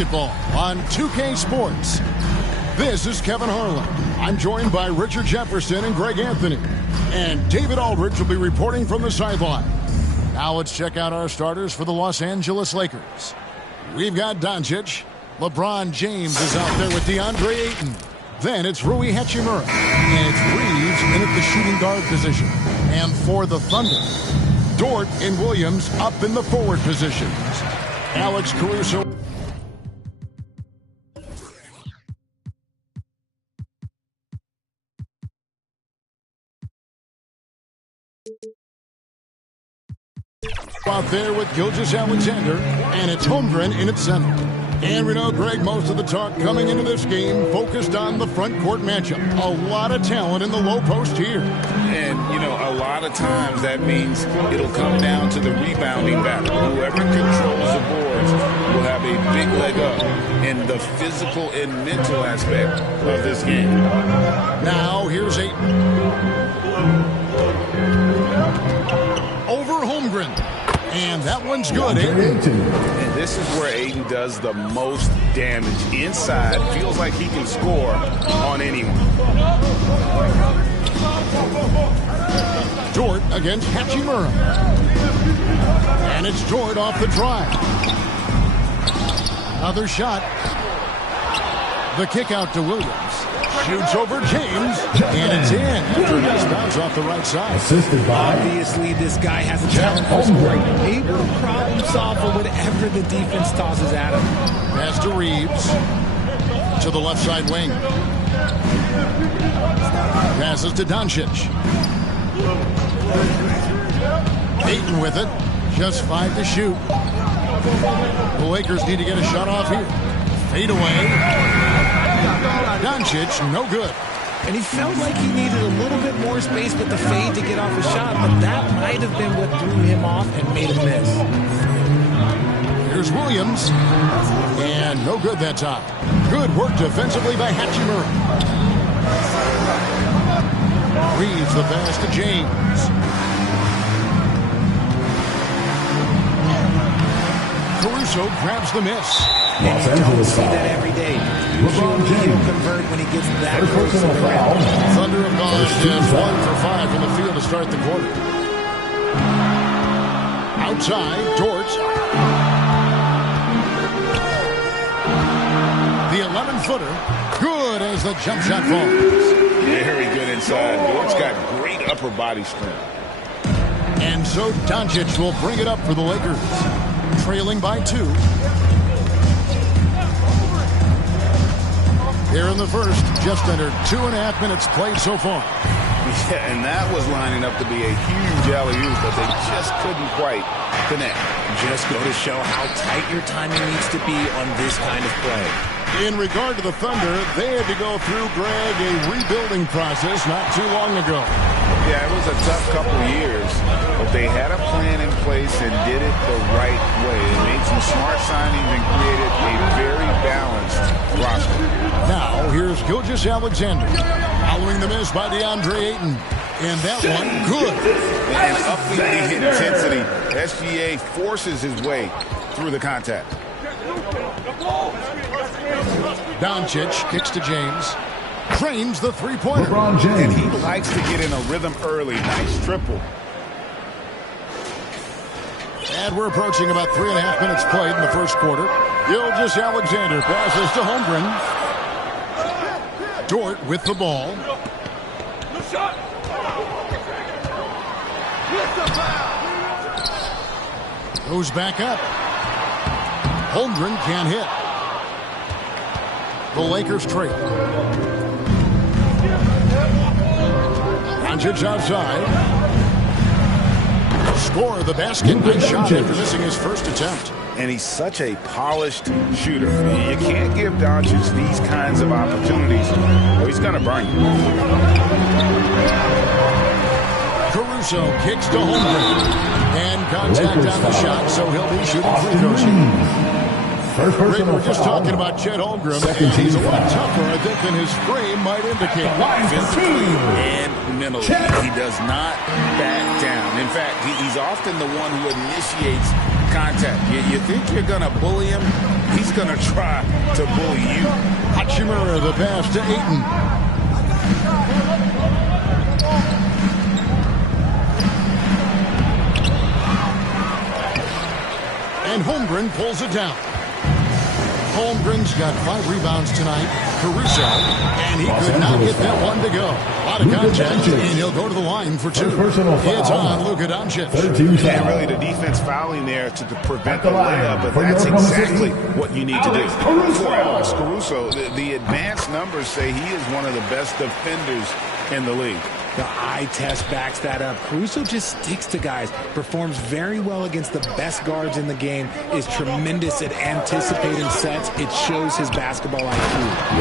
Basketball on 2K Sports. This is Kevin Harlan. I'm joined by Richard Jefferson and Greg Anthony. And David Aldridge will be reporting from the sideline. Now let's check out our starters for the Los Angeles Lakers. We've got Doncic. LeBron James is out there with DeAndre Ayton. Then it's Rui Hachimura. And it's Reeves in at the shooting guard position. And for the Thunder, Dort and Williams up in the forward positions. Alex Caruso. Out there with Gilgeous-Alexander, and it's Holmgren in at center. And we know, Greg, most of the talk coming into this game focused on the front court matchup. A lot of talent in the low post here. And, a lot of times that means it'll come down to the rebounding battle. Whoever controls the boards will have a big leg up in the physical and mental aspect of this game. Now, here's Ayton. Over Holmgren. And that one's good, Ayton. And this is where Ayton does the most damage. Inside, feels like he can score on anyone. Dort against Hachimura. And it's Dort off the drive. Another shot. The kick out to Williams. Shoots over James, and it's in after a nice bounce off the right side. Assisted by Obviously, this guy has a talent for scoring. Able to problem solve for whatever the defense tosses at him. Pass to Reeves. To the left side wing. Passes to Doncic. Ayton with it. Just 5 to shoot. The Lakers need to get a shot off here. Fade away. Doncic, no good. And he felt like he needed a little bit more space with the fade to get off a shot, but that might have been what threw him off and made him miss. Here's Williams. And no good that time. Good work defensively by Hachimura. Reeves the pass to James. Caruso grabs the miss. Los Angeles See that every day. LeBron Usually he'll James. convert when he gets that First close to personal the rim. foul. Thunder have gone just 1 for 5 from the field to start the quarter. Outside, Dort. The 11-footer. Good as the jump shot falls. Very good inside. Dort's got great upper body strength. And so Doncic will bring it up for the Lakers. Trailing by 2. Here in the first, just under 2.5 minutes played so far. Yeah, and that was lining up to be a huge alley-oop, but they just couldn't quite connect. Just go to show how tight your timing needs to be on this kind of play. In regard to the Thunder, they had to go through, Greg, a rebuilding process not too long ago. Yeah, it was a tough couple years, but they had a plan in place and did it the right way. They made some smart signings and created a very balanced roster. Now, here's Gilgeous-Alexander. Following the miss by DeAndre Ayton. And that one, good. And upping the intensity, SGA forces his way through the contact. Doncic kicks to James. Trains the three-pointer. LeBron James. And he likes to get in a rhythm early. Nice triple. And we're approaching about 3.5 minutes played in the first quarter. Gilgeous-Alexander passes to Holmgren. Dort with the ball. Goes back up. Holmgren can't hit. The Lakers trail. Doncic outside. Score the basket. Nice shot after missing his first attempt. And he's such a polished shooter. You can't give Doncic these kinds of opportunities, or he's going to burn you. Caruso kicks to Holmgren. And contact on the shot, so he'll be shooting free throws. Rick, we're just talking about Chet Holmgren, and he's a lot tougher, I think, than his frame might indicate. Physically and mentally, he does not back down. In fact, he's often the one who initiates contact. You think you're going to bully him? He's going to try to bully you. Hachimura, the pass to Ayton. And Holmgren pulls it down. Holmgren's got 5 rebounds tonight. Caruso, and he could not get that one to go. A lot of contact, and he'll go to the line for 2. It's on Luka Doncic. And really the defense fouling there to prevent the layup, but that's exactly what you need to do. For Alex Caruso, the advanced numbers say he is one of the best defenders in the league. The eye test backs that up. Caruso just sticks to guys, performs very well against the best guards in the game, is tremendous at anticipating sets. It shows his basketball IQ.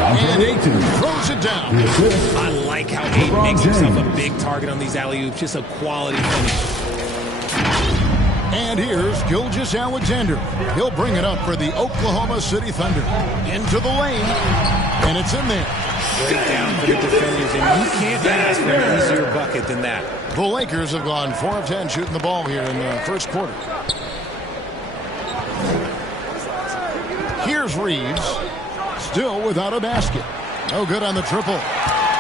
And Ayton throws it down. I like how Ayton makes himself a big target on these alley-oops. Just a quality finish. And here's Gilgeous-Alexander. He'll bring it up for the Oklahoma City Thunder. Into the lane, and it's in there. Break down for the defenders, and you can't ask for an easier bucket than that. The Lakers have gone 4 of 10 shooting the ball here in the first quarter. Here's Reeves, still without a basket. No good on the triple.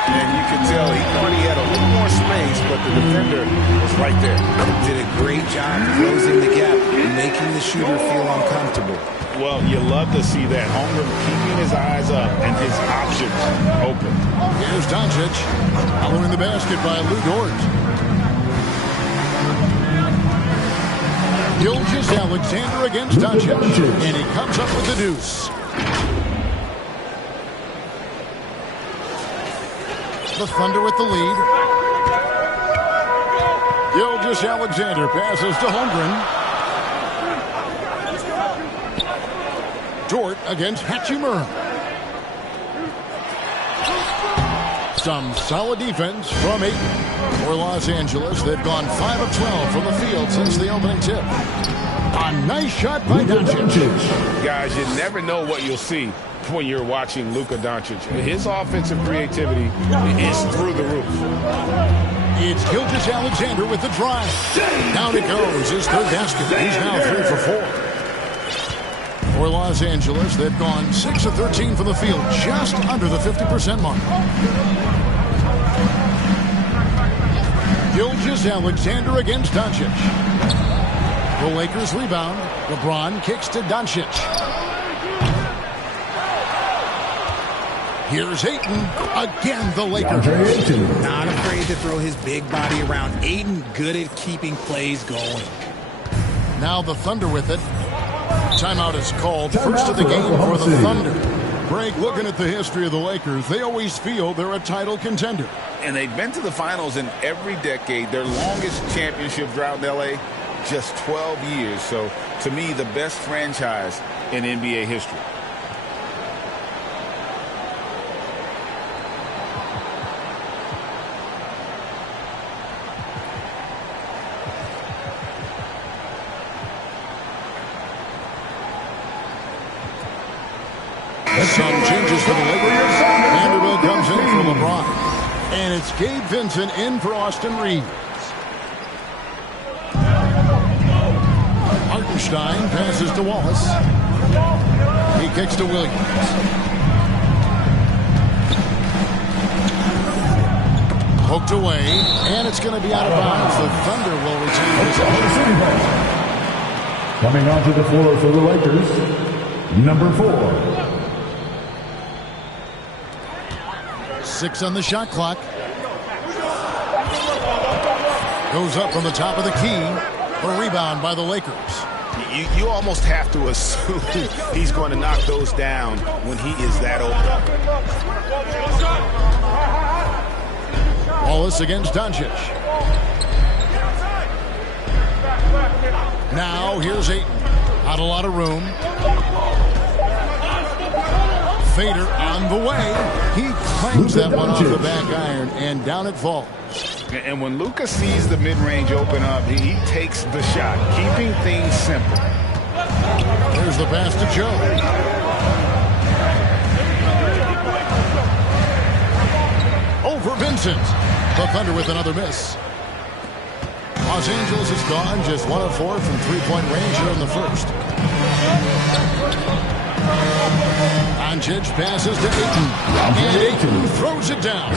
And you can tell he thought he had a little more space, but the defender was right there. Did a great job closing the gap and making the shooter feel uncomfortable. Well, you love to see that. Holmgren keeping his eyes up and his options open. Here's Doncic, following the basket by Lou Dort. Gilgeous-Alexander against Doncic, and he comes up with the deuce. The Thunder with the lead. Gilgeous-Alexander passes to Holmgren. Dort against Hachimura. Some solid defense from Ayton. For Los Angeles, they've gone 5 of 12 from the field since the opening tip. A nice shot by Doncic. Guys, you never know what you'll see when you're watching Luka Doncic. His offensive creativity is through the roof. It's Gilgeous-Alexander with the drive. Down it goes, his 3rd basket. He's now 3 for 4. For Los Angeles, they've gone 6 of 13 from the field, just under the 50% mark. Gilgeous-Alexander against Doncic. The Lakers rebound. LeBron kicks to Doncic. Here's Ayton. Again, the Lakers. Not afraid to throw his big body around. Ayton good at keeping plays going. Now the Thunder with it. Timeout is called. First of the game for the Thunder. Greg, looking at the history of the Lakers, they always feel they're a title contender. And they've been to the finals in every decade. Their longest championship drought in L.A., just 12 years. So, to me, the best franchise in NBA history. Some changes for the Lakers. Vanderbilt comes in for LeBron. And it's Gabe Vincent in for Austin Reeves. Hartenstein passes to Wallace. He kicks to Williams. Poked away, and it's going to be out of bounds. The Thunder will retain possession. Coming onto the floor for the Lakers, number 4. 6 on the shot clock. Goes up from the top of the key. A rebound by the Lakers. You almost have to assume he's going to knock those down when he is that open. Wallace against Doncic. Now here's Ayton. Not a lot of room. Fader on the way. He claims that one off the back iron, and down it falls. And when Luka sees the mid-range open up, he takes the shot, keeping things simple. There's the pass to Joe. Over Vincent. The Thunder with another miss. Los Angeles is gone just 1 of 4 from three-point range here in the first. Doncic passes to Ayton. And Ayton throws it down.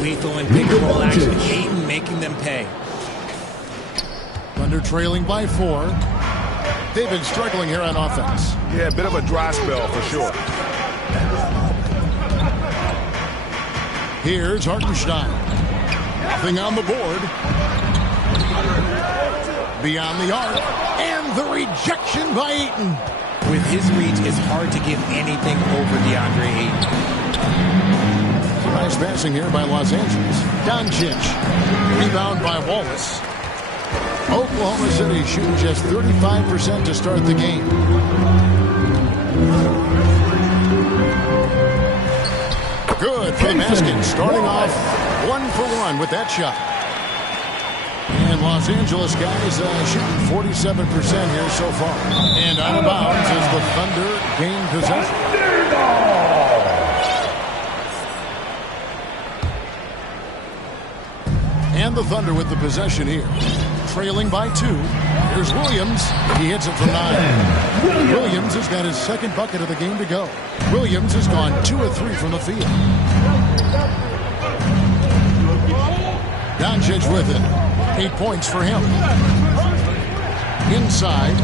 Lethal and pick-and-roll action. Ayton making them pay. Thunder trailing by 4. They've been struggling here on offense. Yeah, a bit of a dry spell for sure. Here's Hartenstein. Nothing on the board. Beyond the arc. And the rejection by Ayton. With his reach, it's hard to give anything over DeAndre Ayton. Nice passing here by Los Angeles. Doncic. Rebound by Wallace. Oklahoma City shooting just 35% to start the game. Good for the basket. Starting off 1 for 1 with that shot. And Los Angeles guys shooting 47% here so far. And out of bounds as the Thunder gain possession. And the Thunder with the possession here. Trailing by 2. Here's Williams. He hits it from 9. Williams has got his second bucket of the game to go. Williams has gone 2 of 3 from the field. Doncic with it. 8 points for him. Inside.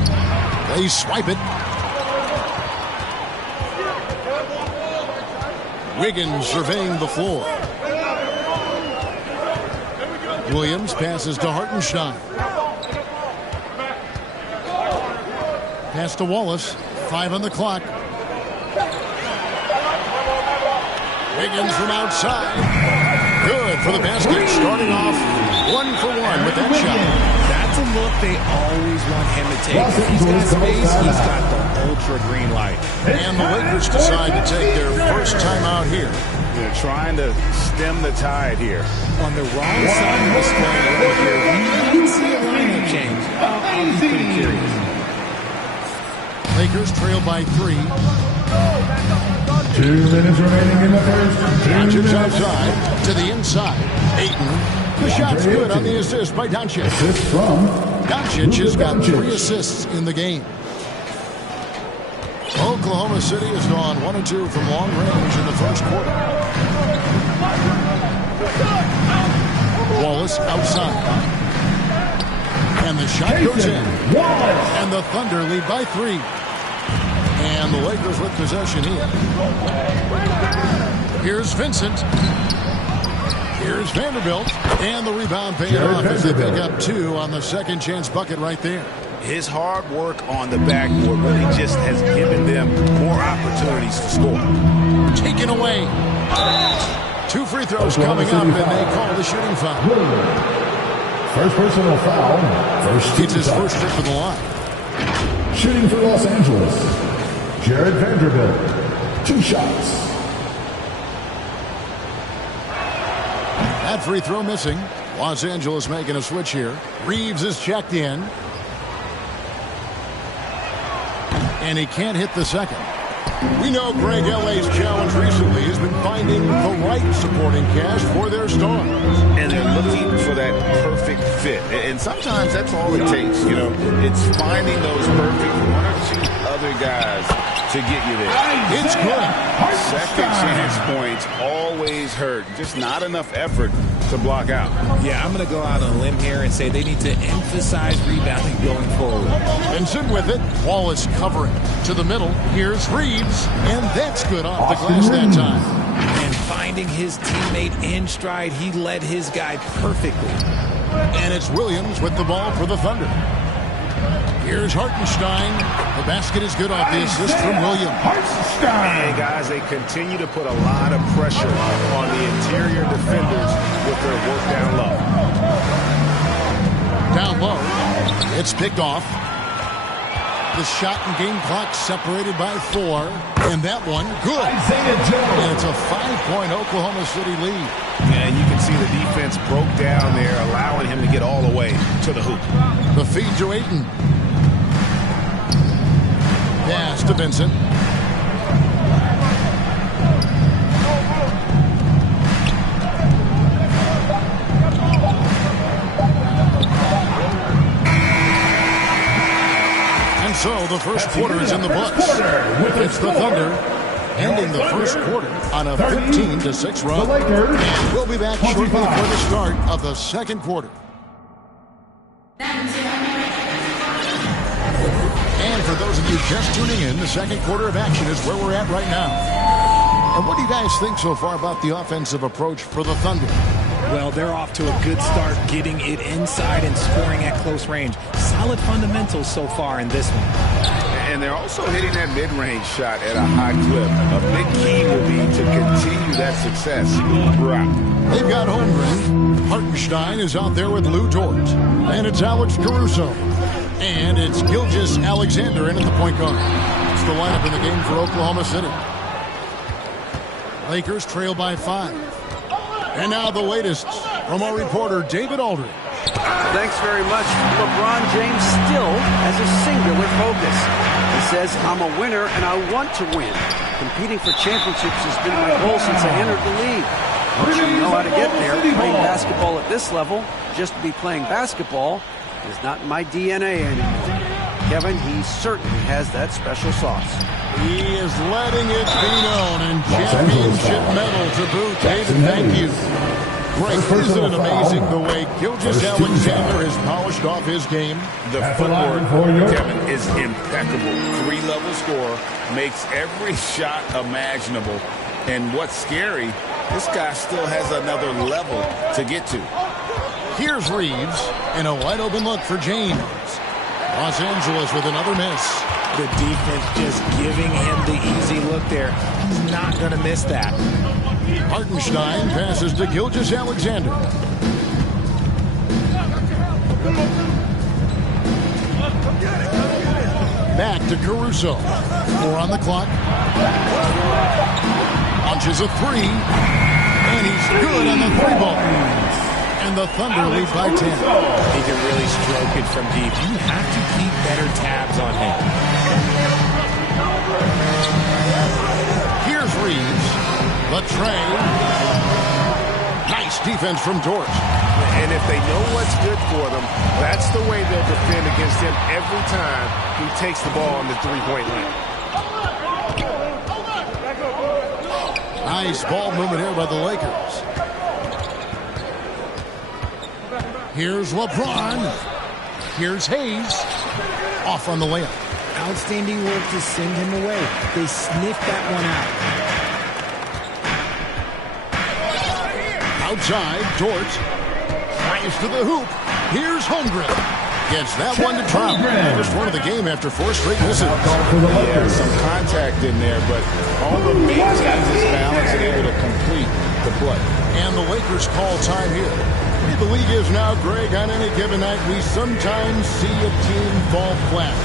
They swipe it. Wiggins surveying the floor. Williams passes to Hartenstein. Pass to Wallace. 5 on the clock. Wiggins from outside. Good for the basket. Starting off 1 for 1 with that shot. That's a look they always want him to take. If he's got space, he's got the ultra green light. And the Lakers decide to take their first timeout here. They're trying to stem the tide here. On the wrong side of the scoring right here, we might see a lineup change. I'll be pretty curious. Lakers trail by 3. 2 minutes remaining in the first. Doncic outside to the inside. Ayton. The shot's good on the assist by Doncic. Assist from Doncic has got Doncic. 3 assists in the game. Oklahoma City has gone 1 of 2 from long range in the first quarter. Wallace outside. And the shot goes in. And the Thunder lead by 3. And the Lakers with possession here. Here's Vincent. Here's Vanderbilt. And the rebound paying off as they pick up 2 on the second chance bucket right there. His hard work on the backboard really just has given them more opportunities to score. Taken away. 2 free throws coming up, and they call the shooting foul. First personal foul. It's his first trip to the line. Shooting for Los Angeles, Jared Vanderbilt. 2 shots. That free throw missing. Los Angeles making a switch here. Reeves is checked in. And he can't hit the second. We know Greg L.A.'s challenge recently has been finding the right supporting cast for their stars. And they're looking for that perfect fit. And sometimes that's all it takes, you know. It's finding those perfect 1 or 2 other guys to get you there. It's good. Second chance points always hurt. Just not enough effort to block out. Yeah, I'm going to go out on a limb here and say they need to emphasize rebounding going forward. Vincent with it. Wallace covering to the middle. Here's Reeves. And that's good off the glass that time. And finding his teammate in stride, he led his guy perfectly. And it's Williams with the ball for the Thunder. Here's Hartenstein. The basket is good off the assist from Williams. Hey, guys, they continue to put a lot of pressure on the interior defenders with their work down low. Down low. It's picked off. The shot and game clock separated by 4. And that one, good. And it's a 5-point Oklahoma City lead. And you can see the defense broke down there, allowing him to get all the way to the hoop. The feed to Ayton. Pass to Vincent. the first quarter is in the books. It's the Thunder ending the first quarter on a 15-6 run. And we'll be back shortly for the start of the second quarter. And for those of you just tuning in, the second quarter of action is where we're at right now. And what do you guys think so far about the offensive approach for the Thunder? Well, they're off to a good start getting it inside and scoring at close range. Solid fundamentals so far in this one. And they're also hitting that mid-range shot at a high clip. A big key will be to continue that success throughout. They've got Holmgren. Hartenstein is out there with Lou Dort. And it's Alex Caruso. And it's Gilgeous-Alexander in at the point guard. It's the lineup in the game for Oklahoma City. Lakers trail by 5. And now the latest from our reporter, David Aldridge. Thanks very much. LeBron James still has a singular focus. He says, I'm a winner and I want to win. Competing for championships has been my goal since I entered the league. Once you know how to get there, playing basketball at this level, just to be playing basketball, is not in my DNA anymore. Kevin, he certainly has that special sauce. He is letting it be known, and championship medal to boot. David, thank you. Great. Isn't it amazing the way Gilgeous-Alexander has polished off his game? The footwork, Kevin, is impeccable. 3-level scorer, makes every shot imaginable. And what's scary, this guy still has another level to get to. Here's Reeves, and a wide-open look for James. Los Angeles with another miss. The defense just giving him the easy look there. He's not going to miss that. Hartenstein passes to Gilgeous-Alexander. Back to Caruso. 4 on the clock. Launches a 3. And he's good on the 3-ball. And the Thunder lead by 10. He can really stroke it from deep. You have to keep better tabs on him. Here's Reeves. The tray. Nice defense from Dort. And if they know what's good for them, that's the way they'll defend against him every time he takes the ball on the three-point line. Nice ball movement here by the Lakers. Here's LeBron. Here's Hayes. Off on the layup. Outstanding work to send him away. They sniffed that one out. Outside, Dort. Fires to the hoop. Here's Holmgren. Gets that one to drop. First one of the game after 4 straight misses. Yeah, some contact in there, but all the bigs got his balance and able to complete the play. And the Lakers call time here. The league is now, Greg, on any given night, we sometimes see a team fall flat.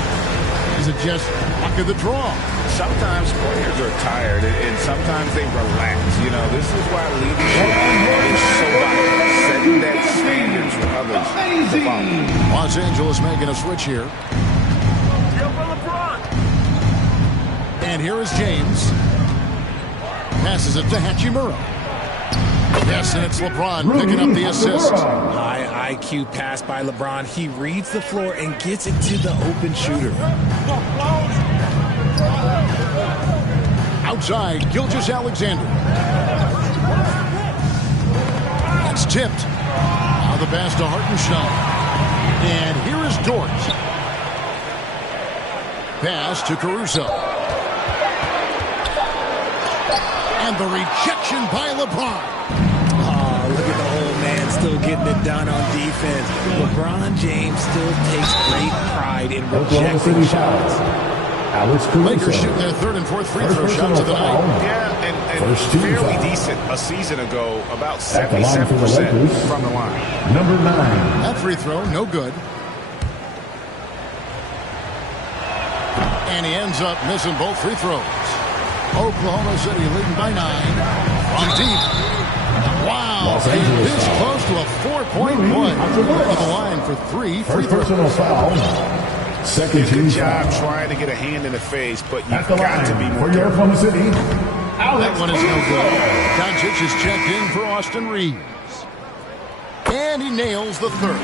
Is it just luck of the draw? Sometimes players are tired, and sometimes they relax. You know, this is why leadership is so vital, setting that standards for others to follow. Los Angeles making a switch here. And here is James. Passes it to Hachimura. Yes, and it's LeBron picking up the assist. High IQ pass by LeBron. He reads the floor and gets it to the open shooter. Outside, Gilgeous-Alexander. It's tipped. Now the pass to Hartenstein. And here is Dort. Pass to Caruso. And the rejection by LeBron. Look at the old man still getting it done on defense. LeBron James still takes great pride in rejecting shots. Lakers shooting their 3rd and 4th free throw shots of the night. Yeah, and fairly decent a season ago, about 77% from the line. Number 9. That free throw, no good. And he ends up missing both free throws. Oklahoma City leading by 9. From deep. Wow, this close to a 4-point play. On the line for 3 free throws. Personal foul. Second Good job trying to get a hand in the face, but you've got to be more for your Oklahoma City. That one is no good. Doncic is checked in for Austin Reeves. And he nails the 3rd.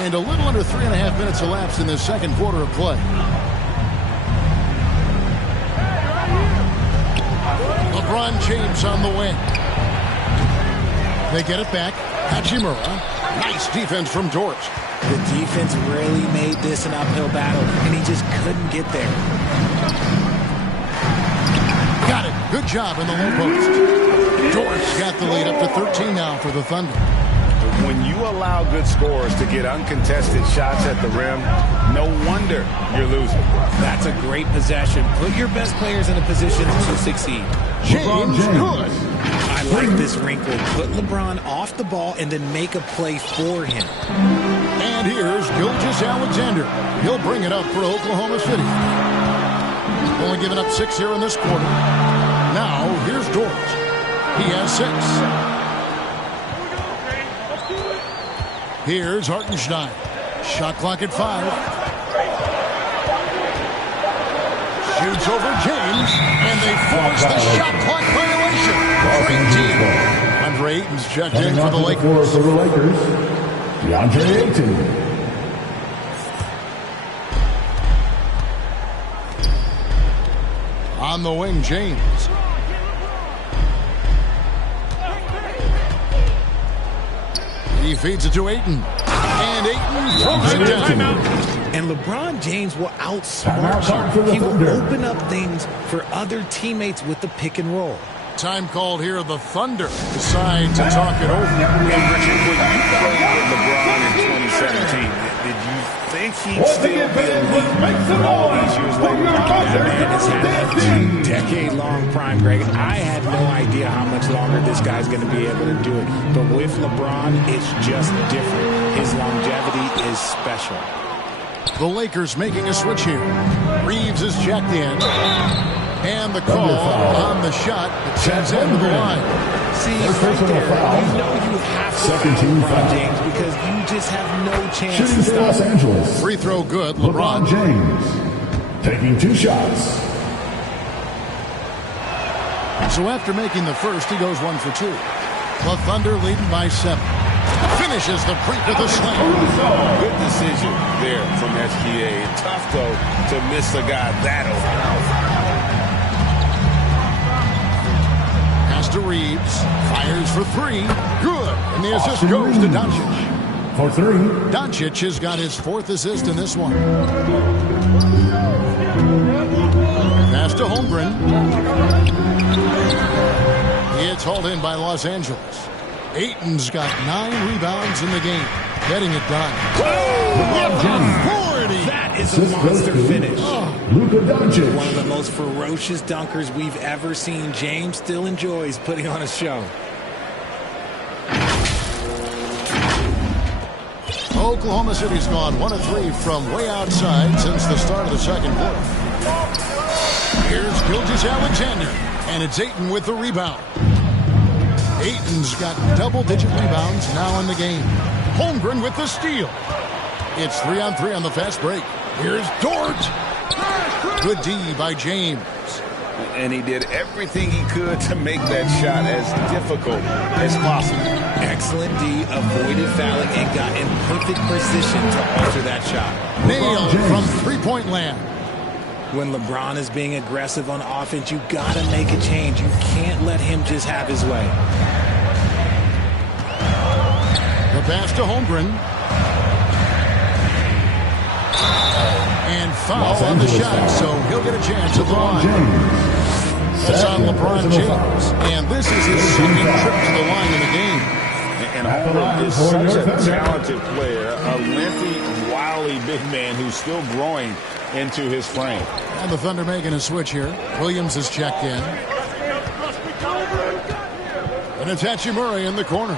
And a little under 3.5 minutes elapsed in this second quarter of play. LeBron James on the wing. They get it back. Hachimura. Nice defense from Dort. The defense really made this an uphill battle, and he just couldn't get there. Got it. Good job in the low post. Dort's got the lead up to 13 now for the Thunder. When you allow good scorers to get uncontested shots at the rim, no wonder you're losing. That's a great possession. Put your best players in a position to succeed. James, good. I like this wrinkle. Put LeBron off the ball and then make a play for him. And here's Gilgeous-Alexander. He'll bring it up for Oklahoma City. Only giving up 6 here in this quarter. Now, here's Dort. He has 6. Here's Hartenstein. Shot clock at 5. Shoots over James, and they force the shot clock violation. Great team. DeAndre Ayton's checked in for the Lakers. For the Lakers, DeAndre Ayton. On the wing, James. He feeds it to Ayton. And Ayton throws it down. And LeBron James will outsmart you. He will open up things for other teammates with the pick and roll. Time called here. The Thunder decide to talk it over. And Richard, when you played with LeBron in 2017, did you think he'd still be elite all these years later? The man has had a 2-decade-long prime, Greg. I had no idea how much longer this guy's going to be able to do it. But with LeBron, it's just different. His longevity is special. The Lakers making a switch here. Reeves is checked in. And the call on the shot that sends him to the line. See, right there, you know you have to foul LeBron James because you just have no chance Shooting to for stop Los him. Angeles. Free throw good. LeBron James taking 2 shots. So after making the first, he goes 1 for 2. The Thunder leading by 7. Finishes the break with a slam. Good decision there from SGA. Tough, though, to miss a guy that open. Pass to Reeves. Fires for 3. Good. And the assist goes to Doncic. For 3. Doncic has got his 4th assist in this one. Pass to Holmgren. It's hauled in by Los Angeles. Ayton's got 9 rebounds in the game. Getting it done. That is a monster finish. Luka Doncic. One of the most ferocious dunkers we've ever seen. James still enjoys putting on a show. Oklahoma City's gone 1 of 3 from way outside since the start of the second quarter. Here's Gilgeous-Alexander, and it's Ayton with the rebound. Ayton's got double-digit rebounds now in the game. Holmgren with the steal. It's 3-on-3 on the fast break. Here's Dort. Good D by James. And he did everything he could to make that shot as difficult as possible. Excellent D, avoided fouling, and got in perfect position to alter that shot. Nailed from three-point land. When LeBron is being aggressive on offense, you got to make a change. You can't let him just have his way. The pass to Holmgren. And foul on the shot, so he'll get a chance at the line. It's on LeBron James. And this is his second trip to the line in the game. And Holmgren is such a talented player, a lengthy, wily big man who's still growing into his frame. And the Thunder making a switch here. Williams is checked in. And it's Hachimura in the corner.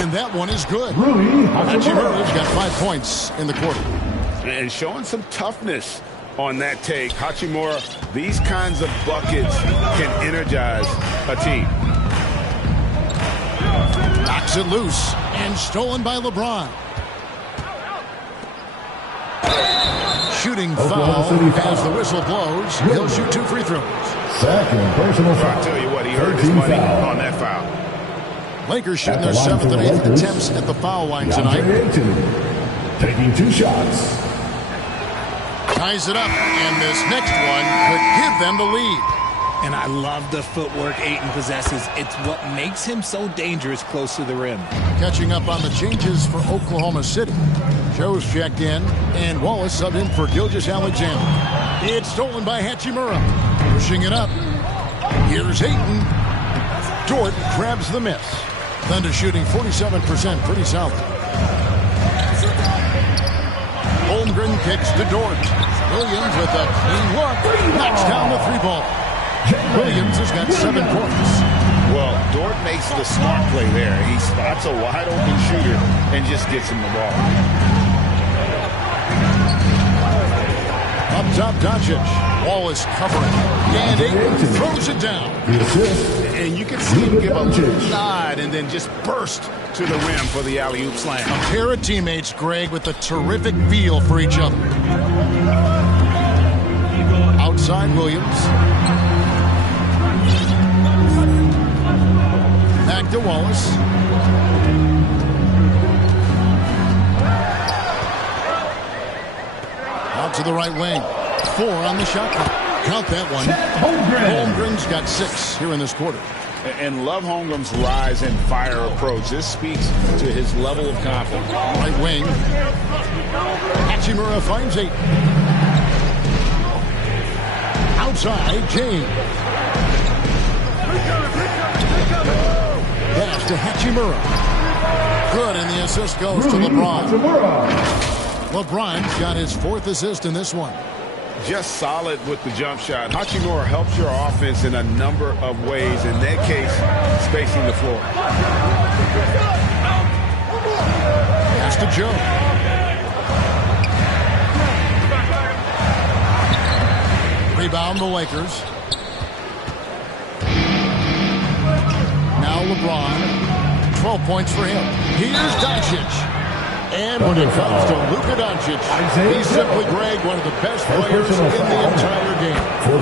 And that one is good. Hachimura's got 5 points in the quarter. And showing some toughness on that take. Hachimura, these kinds of buckets can energize a team. Knocks it loose and stolen by LeBron. Shooting foul as the whistle blows. He'll shoot 2 free throws. Second personal foul. I'll tell you what, he earned his money on that foul. Lakers shooting At the their line 7th for and the 8th Lakers, attempts at the foul line DeAndre tonight. Ayton, taking 2 shots. Ties it up, and this next one could give them the lead. And I love the footwork Ayton possesses. It's what makes him so dangerous close to the rim. Catching up on the changes for Oklahoma City. Joe's checked in, and Wallace subbed in for Gilgeous-Alexander. It's stolen by Hachimura. Pushing it up. Here's Ayton. Dort grabs the miss. Thunder shooting 47%, pretty solid. Holmgren kicks to Dort. Williams with a clean look. Knocks down the 3-ball. Williams has got 7 points. Well, Dort makes the smart play there. He spots a wide-open shooter and just gets him the ball. Up top, Doncic. Wallace covering. And Ayton throws it down. The assist. And you can see him give a little nod and then just burst to the rim for the alley-oop slam. A pair of teammates, Greg, with a terrific feel for each other. Outside, Williams. Back to Wallace. Out to the right wing. 4 on the shot clock. Count that one. Holmgren's got 6 here in this quarter. And love Holmgren's rise and fire approach. This speaks to his level of confidence. Right wing. Hachimura finds 8. Outside, James. Pass to Hachimura. Good, and the assist goes to LeBron. LeBron's got his 4th assist in this one. Just solid with the jump shot. Hachimura helps your offense in a number of ways. In that case, spacing the floor. Pass to Joe. Rebound the Lakers. Now LeBron. 12 points for him. Here's Doncic. And when it comes to Luka Doncic, he's simply, Greg, one of the best players in the entire game. No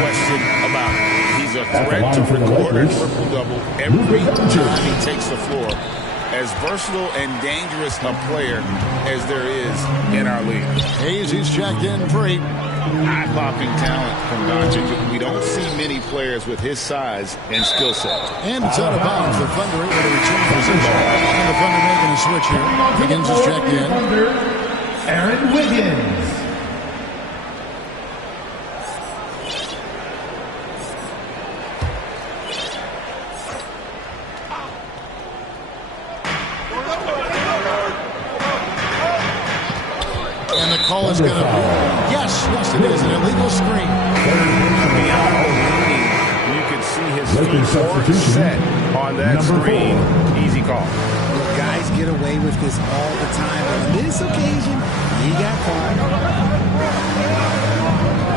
question about it. He's a threat to record a triple-double every time he takes the floor. As versatile and dangerous a player as there is in our league. Hayes, he's checked in for 8. Eye-popping talent from Doncic. We don't see many players with his size and skill set. And it's out of bounds. The Thunder able to return position. And the Thunder making a switch here. Wiggins is checked in. Aaron Wiggins. And the call is going to be, yes, it is, an illegal screen. You can see his feet set on that screen. Easy call. Look, guys get away with this all the time, but on this occasion, he got caught.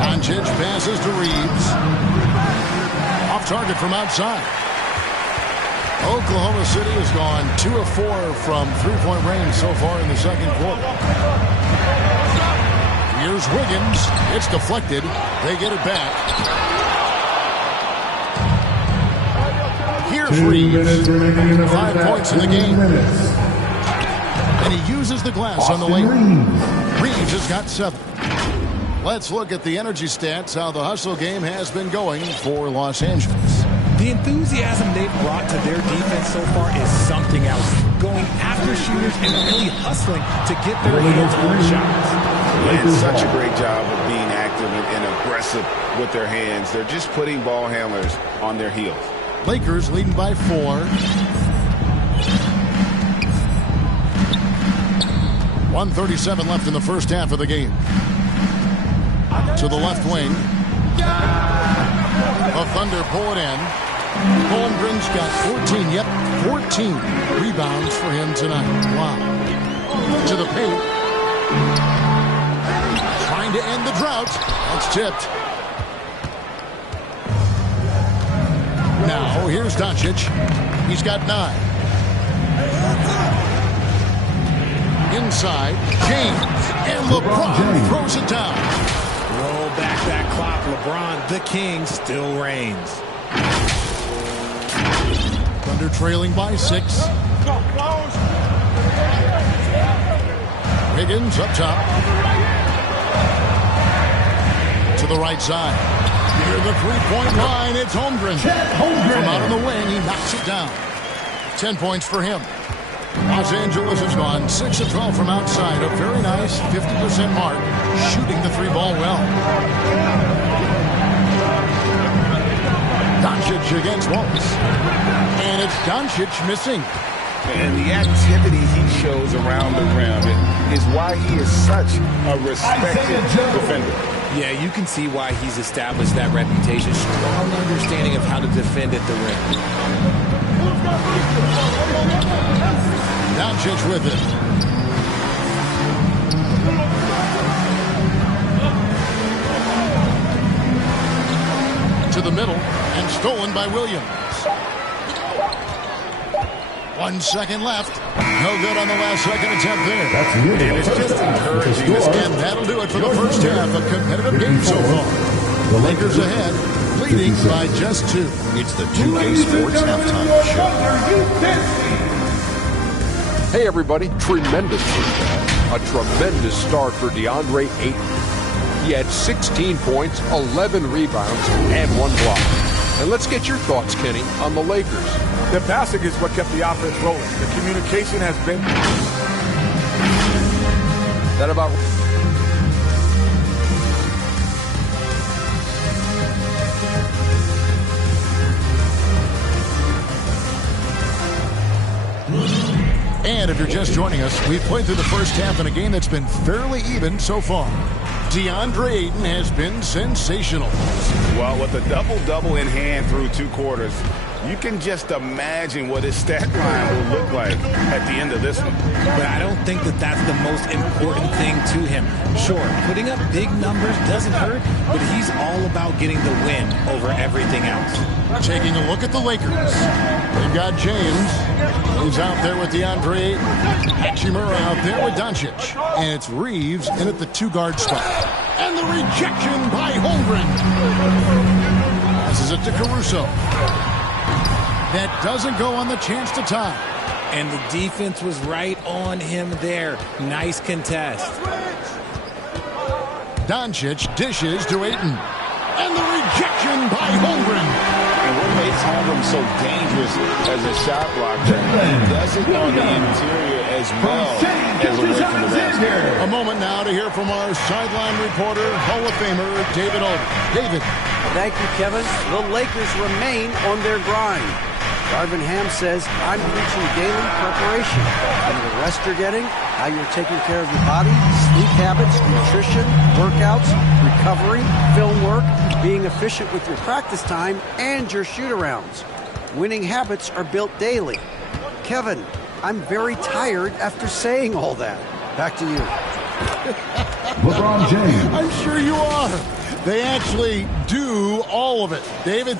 Doncic passes to Reeves. Off target from outside. Oklahoma City has gone 2 of 4 from 3-point range so far in the second quarter. Here's Wiggins. It's deflected. They get it back. Here's Reeves. 5 points in the game. And he uses the glass on the lane. Reeves has got 7. Let's look at the energy stats, how the hustle game has been going for Los Angeles. The enthusiasm they've brought to their defense so far is something else. Going after shooters and really hustling to get their hands on shots. And such a great job of being active and aggressive with their hands. They're just putting ball handlers on their heels. Lakers leading by 4. 1:37 left in the first half of the game. To the left wing. The Thunder pull it in. Holmgren's got 14. Yep, 14 rebounds for him tonight. Wow. To the paint. Trying to end the drought. That's tipped. Now, here's Doncic. He's got 9. Inside, James. And LeBron throws it down. Roll back that clock, LeBron, the king, still reigns. The Thunder trailing by 6. Wiggins up top. To the right side. Near the three-point line, it's Holmgren. From out on the wing, he knocks it down. 10 points for him. Los Angeles has gone 6 of 12 from outside. A very nice 50% mark, shooting the three ball well. Doncic against Wallace. And it's Doncic missing. And the activity he shows around the rim is why he is such a respected defender. Yeah, you can see why he's established that reputation. Strong understanding of how to defend at the rim. Doncic with it. To the middle and stolen by Williams. 1 second left. No good on the last second attempt there. That's really And it's just encouraging this game. And that'll do it for the first half. A competitive game so far. The Lakers ahead, leading by just 2. It's the 2K Sports Halftime Show. Hey everybody, tremendous first half. A tremendous start for DeAndre Ayton. He had 16 points, 11 rebounds, and 1 block. And let's get your thoughts, Kenny, on the Lakers. The passing is what kept the offense rolling. The communication has been... That about... And if you're just joining us, we've played through the first half in a game that's been fairly even so far. DeAndre Ayton has been sensational. Well, with a double-double in hand through 2 quarters, you can just imagine what his stat line will look like at the end of this one. But I don't think that that's the most important thing to him. Sure, putting up big numbers doesn't hurt, but he's all about getting the win over everything else. Taking a look at the Lakers. They've got James, who's out there with DeAndre Ayton. Hachimura out there with Doncic. And it's Reeves in at the 2-guard spot. And the rejection by Holmgren. Passes it to Caruso. That doesn't go on the chance to tie. And the defense was right on him there. Nice contest. Doncic dishes to Ayton. And the rejection by Holmgren. And what makes Holmgren so dangerous as a shot blocker, he does it on the interior as well as away from the basket. A moment now to hear from our sideline reporter, Hall of Famer David Aldridge. David. Thank you, Kevin. The Lakers remain on their grind. Darvin Ham says, I'm preaching daily preparation. And the rest you're getting, how you're taking care of your body, sleep habits, nutrition, workouts, recovery, film work, being efficient with your practice time, and your shoot-arounds. Winning habits are built daily. Kevin, I'm very tired after saying all that. Back to you. LeBron James. I'm sure you are. They actually do all of it. David,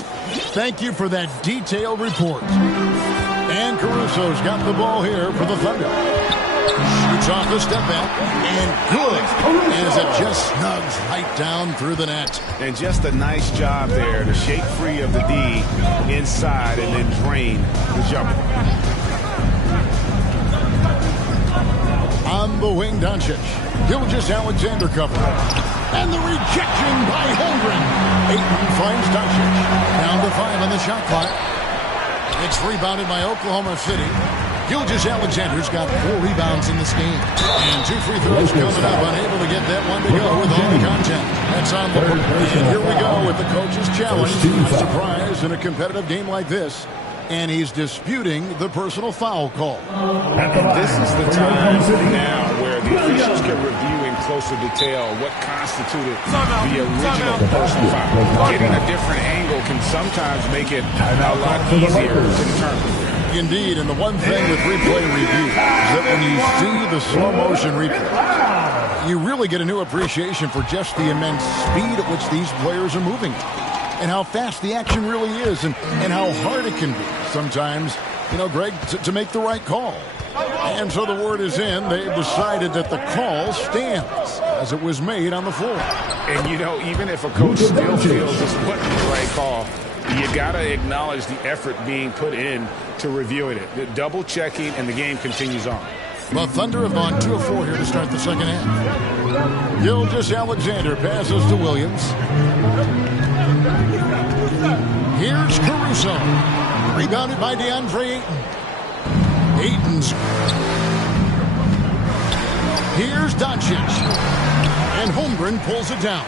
thank you for that detailed report. And Caruso's got the ball here for the Thunder. Shoots off the step back, and good. As it just snugs right down through the net. And just a nice job there to shake free of the D inside and then drain the jumper. On the wing, Doncic. Gilgeous-Alexander cover. And the rejection by Holmgren. Ayton finds Doncic. Down to 5 on the shot clock. It's rebounded by Oklahoma City. Gilgeous-Alexander's got 4 rebounds in this game. And 2 free throws coming up. Unable to get that one to go with all the contact. That's on the board. And here we go with the coach's challenge. Surprise in a competitive game like this. And he's disputing the personal foul call. And this is the time now where the officials can review in closer detail what constituted the original personal foul. Getting a different angle can sometimes make it a lot easier to determine. Indeed, and the one thing with replay review is that when you see the slow motion replay, you really get a new appreciation for just the immense speed at which these players are moving. And how fast the action really is, and how hard it can be sometimes, you know, Greg, to make the right call. And so the word is in. They've decided that the call stands as it was made on the floor. And, you know, even if a coach still feels this wasn't the right call, You got to acknowledge the effort being put in to reviewing it. The double checking, and the game continues on. The Thunder have gone 2 of 4 here to start the second half. Gilgeous-Alexander passes to Williams. Here's Caruso. Rebounded by DeAndre Ayton. Ayton's. Here's Doncic. And Holmgren pulls it down.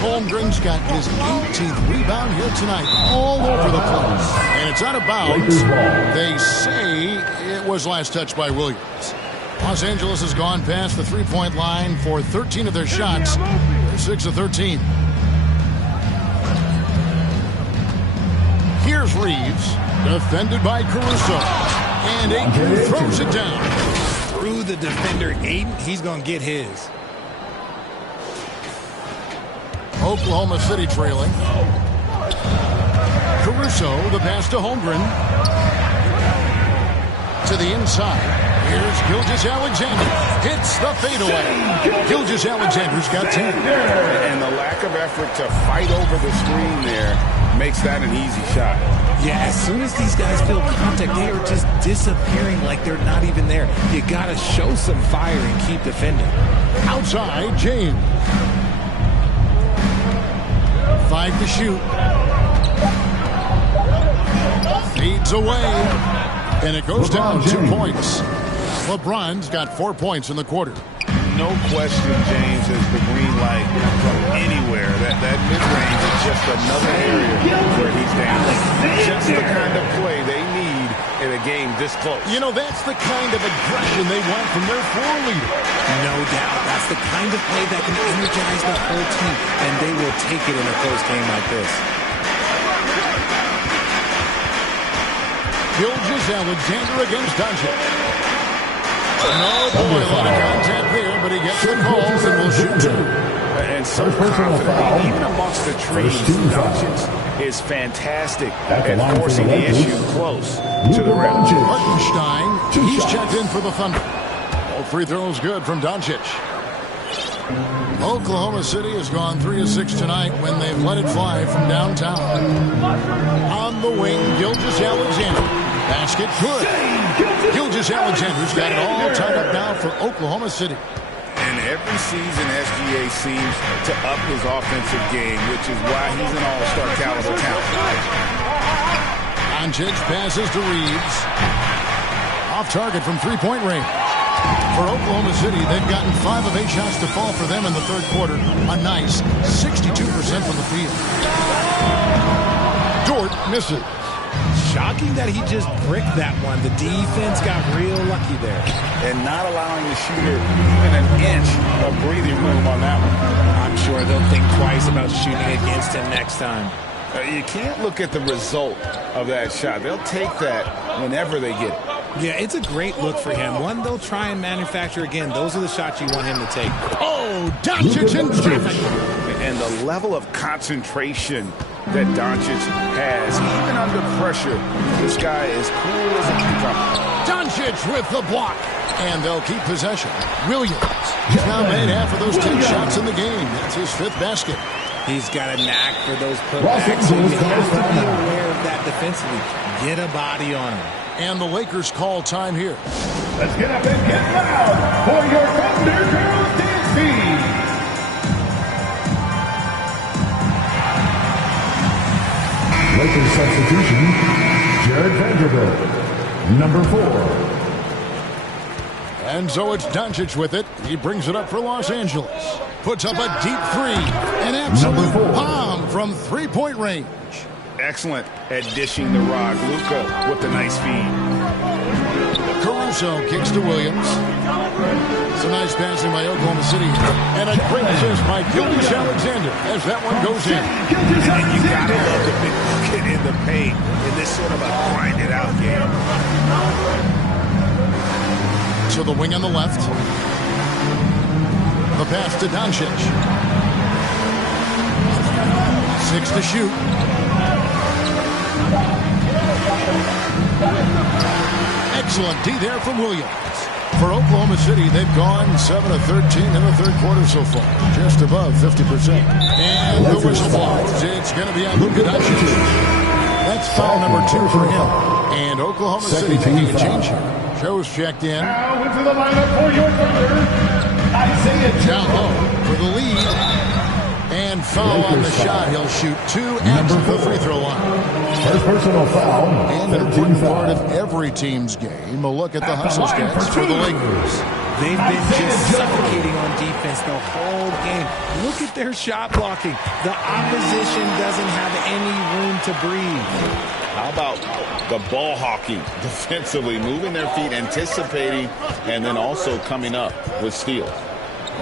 Holmgren's got his 18th rebound here tonight, all over the place. And it's out of bounds. They say it was last touched by Williams. Los Angeles has gone past the three-point line for 13 of their shots. They're 6 of 13. Here's Reeves, defended by Caruso. And Ayton throws it down. Through the defender, Ayton, he's going to get his. Oklahoma City trailing. Caruso, the pass to Holmgren. To the inside. Here's Gilgeous-Alexander. Hits the fadeaway. Gilgeous-Alexander's got 10. And the lack of effort to fight over the screen there makes that an easy shot. Yeah, as soon as these guys feel contact, they are just disappearing like they're not even there. You got to show some fire and keep defending. Outside, James. 5 to shoot. Feeds away. And it goes down 2 points. LeBron's got 4 points in the quarter. No question, James has the green light from anywhere. That mid-range is just another area where he's down. Just the kind of play they need in a game this close. You know, that's the kind of aggression they want from their floor leader. No doubt. That's the kind of play that can energize the whole team, and they will take it in a close game like this. Gilgeous-Alexander against Doncic. No, boy, a lot of contact there, but he gets the calls and will shoot 2. And so confident, even amongst the trees, Doncic is fantastic at forcing the issue close to the rim. Hartenstein, he's checked in for the Thunder. All free throws good from Doncic. Oklahoma City has gone 3 of 6 tonight when they've let it fly from downtown. On the wing, Gilgeous-Alexander. Basket good. Gilgeous-Alexander's got it all tied up now for Oklahoma City. And every season, SGA seems to up his offensive game, which is why he's an all-star caliber talent. Doncic passes to Reeves. Off target from three-point range. For Oklahoma City, they've gotten 5 of 8 shots to fall for them in the third quarter. A nice 62% from the field. Dort misses. Shocking that he just bricked that one. The defense got real lucky there. And not allowing the shooter even an inch of breathing room on that one. I'm sure they'll think twice about shooting against him next time. You can't look at the result of that shot. They'll take that whenever they get it. Yeah, it's a great look for him. One they'll try and manufacture again. Those are the shots you want him to take. Oh, Doncic in traffic. And the level of concentration that Doncic has, even under pressure, this guy is cool as a cucumber. Doncic with the block. And they'll keep possession. Williams. He's now made half of those 10 shots in the game. That's his 5th basket. He's got a knack for those putbacks, so you have to be aware of that defensively. Get a body on him. And the Lakers call time here. Let's get up and get loud for your Thunder Girls dance team. Lakers substitution, Jared Vanderbilt, number 4. And so it's Doncic with it. He brings it up for Los Angeles. Puts up a deep 3. An absolute bomb from three-point range. Excellent at dishing the rock. Luka with the nice feed. Caruso kicks to Williams. Some nice passing by Oklahoma City. And a great assist by Gilgeous-Alexander as that one goes in. And you got to love the big bucket in the paint in this sort of a grinded-out game. To the wing on the left. The pass to Doncic. 6 to shoot. Excellent D there from Williams. For Oklahoma City, they've gone 7 of 13 in the third quarter so far, just above 50%. And the whistle blows. It's going to be on Luka Doncic. That's foul number 2 for him. And Oklahoma City taking a change here. Joe's checked in. Now into the lineup for your Thunder, Isaiah Joe for the lead. And foul on the shot. He'll shoot 2 at the free throw line. First personal foul. And an important part of every team's game. A look at the hustle stats for the Lakers. They've been just suffocating on defense the whole game. Look at their shot blocking. The opposition doesn't have any room to breathe. How about the ball hawking defensively, moving their feet, anticipating, and then also coming up with steals.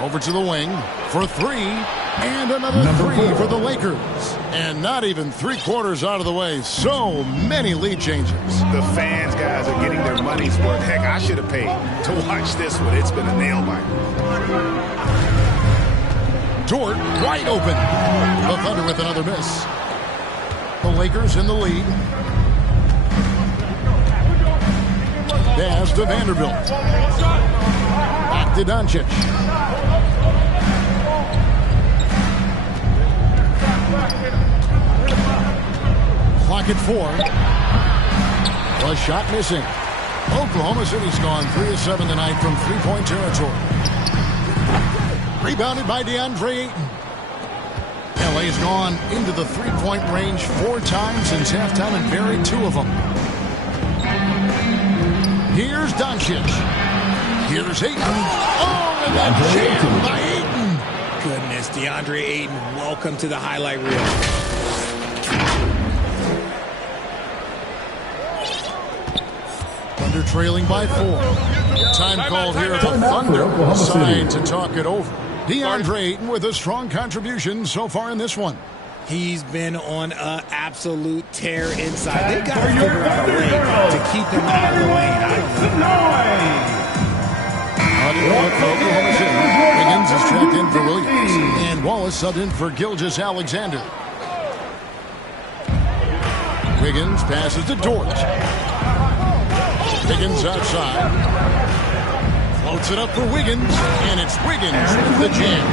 Over to the wing for 3. And another 3 for the Lakers. And not even 3/4 out of the way. So many lead changes. The fans, guys, are getting their money's worth. Heck, I should have paid to watch this one. It's been a nail biter. Dort wide open. The Thunder with another miss. The Lakers in the lead. Pass to Vanderbilt. Back to Doncic. Clock at 4. A shot missing. Oklahoma City's gone 3 of 7 tonight from three-point territory. Rebounded by DeAndre Ayton. LA's gone into the three-point range 4 times since halftime and buried 2 of them. Here's Doncic. Here's Ayton. Oh, and that jam by Ayton. Goodness, DeAndre Ayton, welcome to the highlight reel. Thunder trailing by 4. Time called here. The Thunder decide to talk it over. DeAndre Ayton with a strong contribution so far in this one. He's been on an absolute tear inside. They've got to figure out a way to keep him out of the lane. I don't know. For Oklahoma City, Wiggins is checked in for Williams. And Wallace subbed in for Gilgeous-Alexander. Wiggins passes to Dort. Wiggins outside. Floats it up for Wiggins. And it's Wiggins with the jam.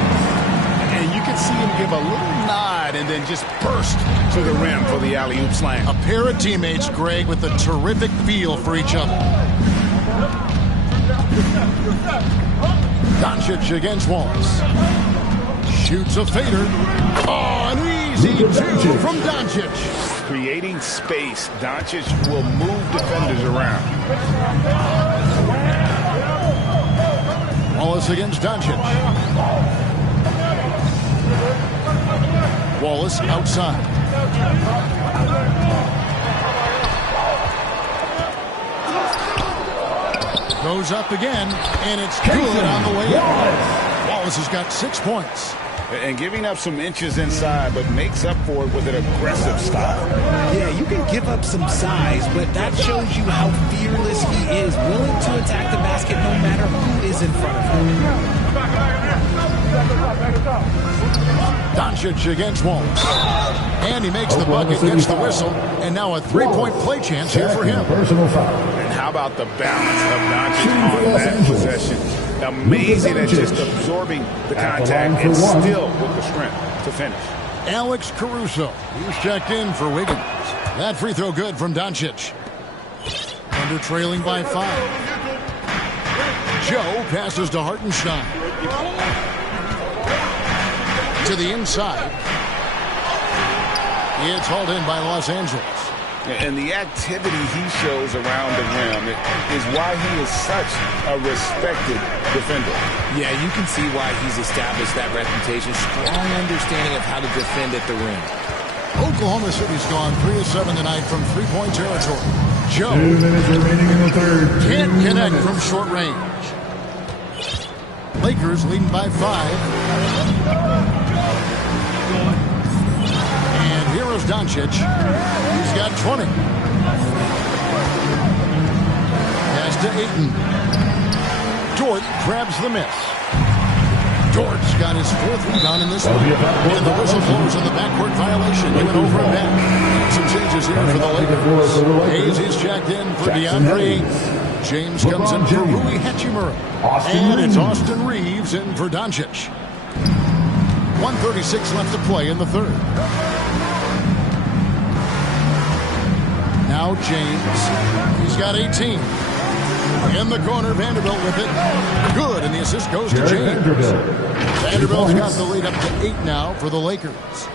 And you can see him give a little nod and then just burst to the rim for the alley-oop slam. A pair of teammates, Greg, with a terrific feel for each other. Doncic against Wallace. Shoots a fader. Oh, an easy 2 from Doncic. Creating space, Doncic will move defenders around. Wallace against Doncic. Wallace outside. Goes up again, and it's good on the way up. Wallace has got 6 points. And giving up some inches inside, but makes up for it with an aggressive style. Yeah, you can give up some size, but that shows you how fearless he is, willing to attack the basket no matter who is in front of him. Doncic against Wallace. And he makes the bucket, gets the whistle, and now a 3-point play chance here for him. And how about the balance of Doncic on that possession? Amazing at just absorbing the contact and still with the strength to finish. Alex Caruso. He's checked in for Wiggins. That free throw good from Doncic. Under trailing by 5. Joe passes to Hartenstein. To the inside. It's hauled in by Los Angeles. And the activity he shows around the rim is why he is such a respected defender. Yeah, you can see why he's established that reputation. Strong understanding of how to defend at the rim. Oklahoma City's gone 3 of 7 tonight from three-point territory. Joe 2 minutes remaining in the third. can't connect from short range. Lakers leading by 5. Here's Doncic. He's got 20. Pass to Ayton. Dort grabs the miss. Dort's got his 4th rebound in this one. And the whistle blows on the backcourt violation. He went over and back. Some changes here for the Lakers. Hayes is checked in for DeAndre Ayton. James comes in for Rui Hachimura. And it's Austin Reeves in for Doncic. 1:36 left to play in the third. Now James. He's got 18. In the corner, Vanderbilt with it. Good, and the assist goes to James. Vanderbilt's got the lead up to 8 now for the Lakers.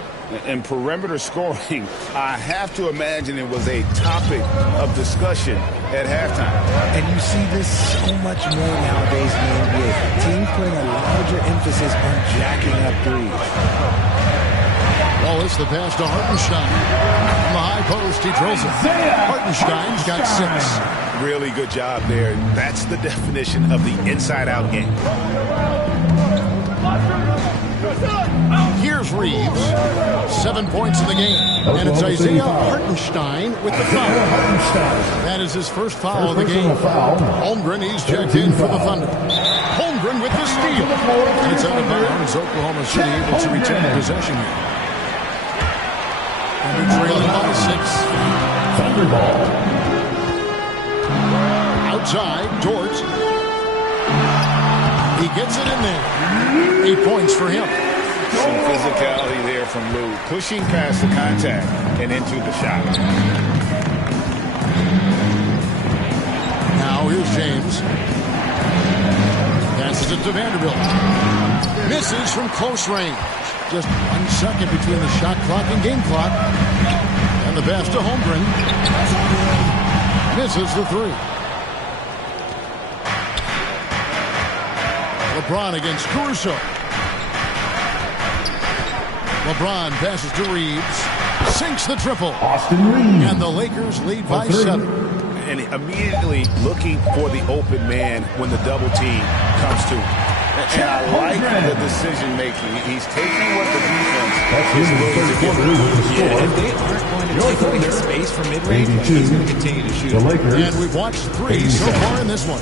And perimeter scoring, I have to imagine it was a topic of discussion at halftime. And you see this so much more nowadays in the NBA. Teams putting a larger emphasis on jacking up threes. Wallace, the pass to Hartenstein. From the high post, he drills it. Hartenstein's got 6. Really good job there. That's the definition of the inside-out game. Here's Reeves. 7 points in the game. And it's Isaiah Hartenstein with the foul. That is his first foul of the game. Holmgren, he's checked in for the Thunder. Holmgren with the steal. And it's out of bounds. Oklahoma City able to retain possession here. Thunder trailing by 6. Thunder ball. Outside, Dort. He gets it in there. 8 points for him. Some physicality there from Lou. Pushing past the contact and into the shot. Now here's James. Passes it to Vanderbilt. Misses from close range. Just 1 second between the shot clock and game clock. And the pass to Holmgren. Misses the 3. LeBron against Caruso. LeBron passes to Reeves. Sinks the triple. Austin Reeves. And the Lakers lead by 7. And immediately looking for the open man when the double team comes to. And I like the decision making. He's taking what the defense is willing to give him. Yeah, if they aren't going to take away his space from mid-range, he's going to continue to shoot. And we've watched 3 so far in this one.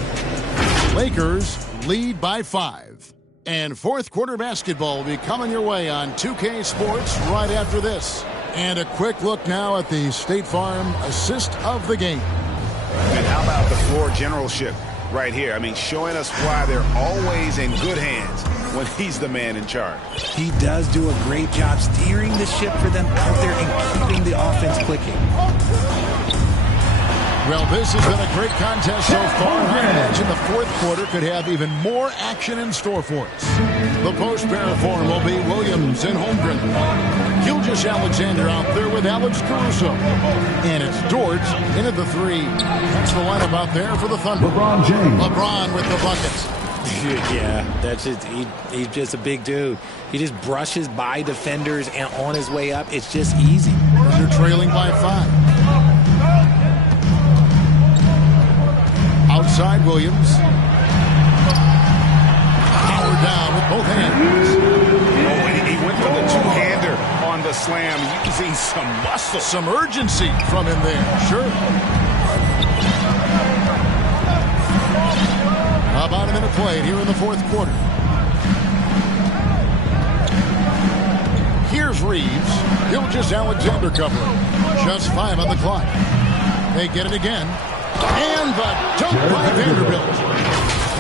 Lakers lead by 5. And fourth quarter basketball will be coming your way on 2K Sports right after this. And a quick look now at the State Farm assist of the game. And how about the floor generalship right here? I mean, showing us why they're always in good hands when he's the man in charge. He does do a great job steering the ship for them out there and keeping the offense clicking. Well, this has been a great contest so far. I imagine the fourth quarter could have even more action in store for us. The post-pair form will be Williams and Holmgren. Gilgeous-Alexander out there with Alex Caruso. And it's Dort into the 3. That's the lineup out there for the Thunder. LeBron James. LeBron with the buckets. Yeah, that's just he's just a big dude. He just brushes by defenders and on his way up. It's just easy. Thunder trailing by 5. Outside Williams. Power down with both hands. Oh, he went for the two-hander on the slam, using some muscle. Some urgency from him there, sure. About a minute played here in the fourth quarter. Here's Reeves. Gilgeous-Alexander covering. Just 5 on the clock. They get it again. And the dunk by Vanderbilt.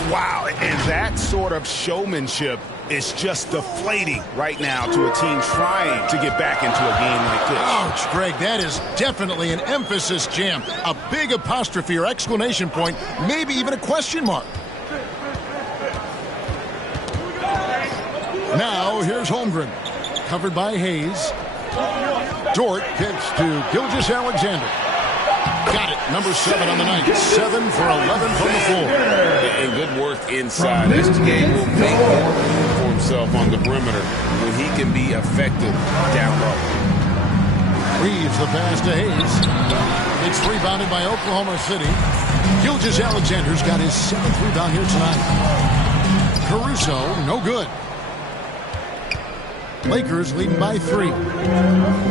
Wow, and that sort of showmanship is just deflating right now to a team trying to get back into a game like this. Ouch, Greg, that is definitely an emphasis jam. A big apostrophe or exclamation point, maybe even a question mark. Now, here's Holmgren. Covered by Hayes. Dort kicks to Gilgeous-Alexander. Got it. Number 7 on the night. 7 for 11 from the floor. And good work inside. This game will make him for himself on the perimeter when he can be effective down low. Reeves the pass to Hayes. It's rebounded by Oklahoma City. Gilgeous-Alexander's got his 7th rebound here tonight. Caruso, no good. Lakers leading by 3.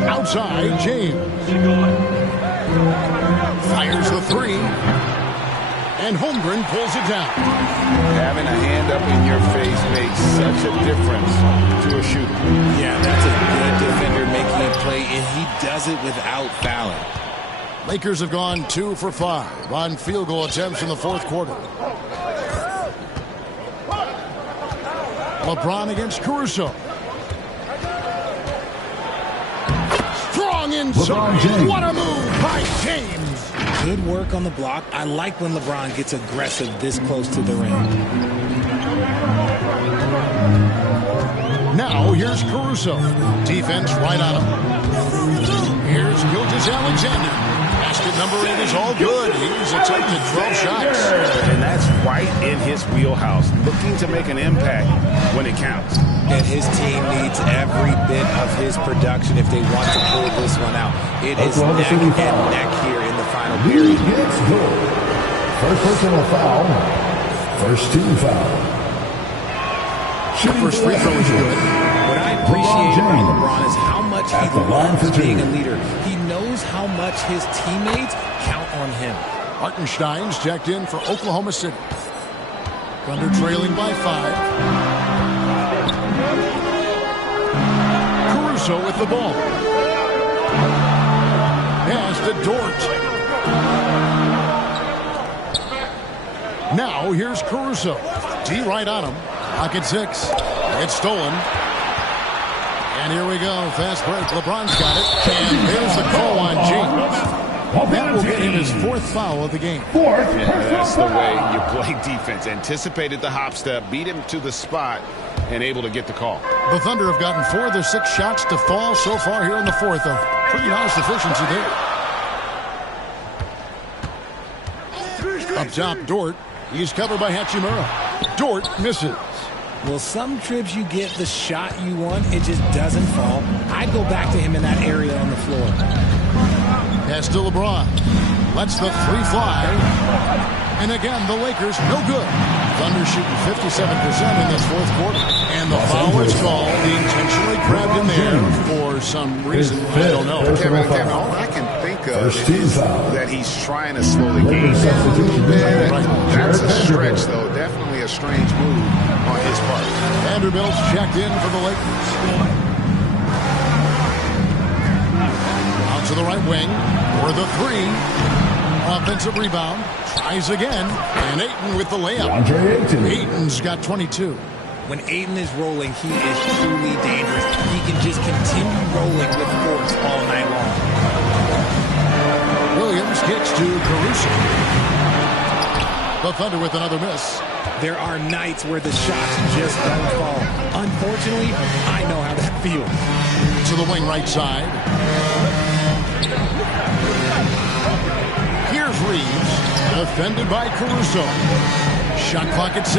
Outside, James. Fires the 3. And Holmgren pulls it down. Having a hand up in your face makes such a difference to a shooter. Yeah, that's a good defender making a play, and he does it without fouling. Lakers have gone 2 for 5 on field goal attempts in the fourth quarter. LeBron against Caruso. Strong inside. What a move by James. Good work on the block. I like when LeBron gets aggressive this close to the rim. Now here's Caruso. Defense right on him. Here's Gilgeous-Alexander. Basket number 8 is all good. He's attempted 12 shots. And that's right in his wheelhouse. Looking to make an impact when it counts. And his team needs every bit of his production if they want to pull this one out. It is neck and neck here in the final period. First personal foul. First team foul. First free throw is good. What I appreciate about LeBron is how much he loves being a leader. He knows how much his teammates count on him. Hartenstein's checked in for Oklahoma City. Thunder trailing by 5. Caruso with the ball. Pass to Dort. Now here's Caruso. D right on him. Pocket 6. It's stolen. And here we go. Fast break. LeBron's got it. And there's the call on James. That will get him his 4th foul of the game. That's the way you play defense. Anticipated the hop step, beat him to the spot, and able to get the call. The Thunder have gotten 4 of their 6 shots to fall so far here in the 4th. A pretty nice efficiency there. Up top, Dort. He's covered by Hachimura. Dort misses. Well, some trips you get the shot you want, it just doesn't fall. I'd go back to him in that area on the floor. Pass to LeBron. Lets the 3 fly. And again, the Lakers no good. Thunder shooting 57% in this 4th quarter. And the foul is called. He intentionally grabbed him there for some reason. I don't know. Kevin, all I can think of is that he's trying to slow the game down a little bit. That's a stretch, though. Definitely a strange move on his part. Vanderbilt's checked in for the Lakers. Out to the right wing for the 3. Offensive rebound. Tries again. And Ayton with the layup. Ayton's got 22. When Ayton is rolling, he is truly dangerous. He can just continue rolling with force all night long. Williams kicks to Caruso. The Thunder with another miss. There are nights where the shots just don't fall. Unfortunately, I know how that feels. To the wing right side. Here's Reeves. Defended by Caruso. Shot clock at 6.